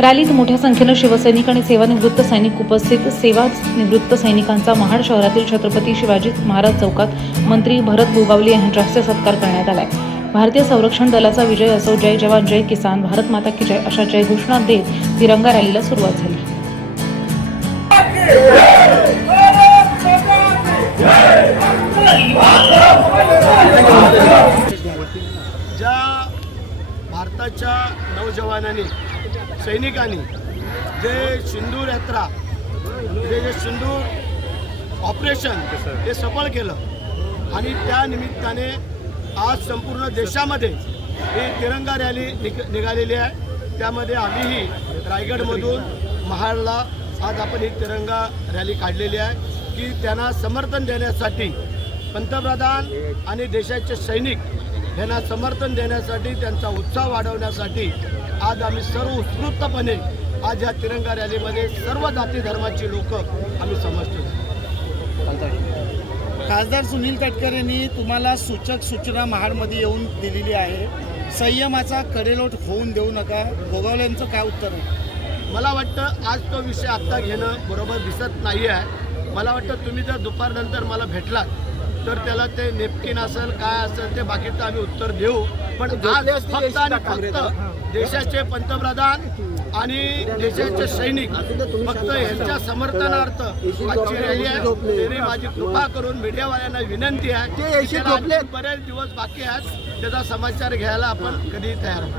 रॅलीत मोठ्या संख्येनं शिवसैनिक आणि सेवानिवृत्त सैनिक उपस्थित. सेवानिवृत्त सैनिकांचा महाड शहरातील छत्रपती शिवाजी महाराज चौकात मंत्री भरत गोगावले यांच्या हस्ते सत्कार करण्यात आलाय. भारतीय संरक्षण दलाचा विजय असो, जय जवान जय किसान, भारत माता की जय अशा जयघोषणा देत तिरंगा रॅलीला सुरुवात झाली. ज्या भारताच्या नौजवानांनी सैनिकांनी जे सिंदूर यात्रा जे सिंदूर ऑपरेशन हे सफळ केलं आणि त्या निमित्ताने आज संपूर्ण देशामध्ये ही तिरंगा रॅली निघालेली आहे. त्यामध्ये आम्हीही रायगडमधून महाडला आज आपण ही तिरंगा रॅली काढलेली आहे की त्यांना समर्थन देण्यासाठी, पंतप्रधान आणि देशाचे सैनिक यांना समर्थन देण्यासाठी, त्यांचा उत्साह वाढवण्यासाठी आज आम्ही सर्व उत्स्फूर्तपणे आज या तिरंगा रॅलीमध्ये सर्व जाती धर्माची लोक आम्ही समजतो. खासदार सुनील तटकरे यांनी तुम्हाला सूचक सूचना महाडमध्ये येऊन दिलेली आहे. संयमाचा कडेलोट होऊन देऊ नका. गोगावलेंचं काय उत्तर आहे? मला वाटतं आज तो विषय आत्ता घेणं बरोबर दिसत नाही आहे. मला वाटतं तुम्ही जर दुपारनंतर मला भेटलात तर त्याला ते नेपकिन असेल काय असेल ते बाकीचं आम्ही उत्तर देऊ. पण आज फक्त आणि फक्त देशाचे पंतप्रधान आणि देशाचे सैनिक फक्त यांच्या समर्थनार्थ आजची रॅली आहे. त्यांनी माझी कृपा करून मीडियावाल्यांना विनंती आहे की बरेच दिवस बाकी आहेत, त्याचा समाचार घ्यायला आपण कधी तयार आहोत.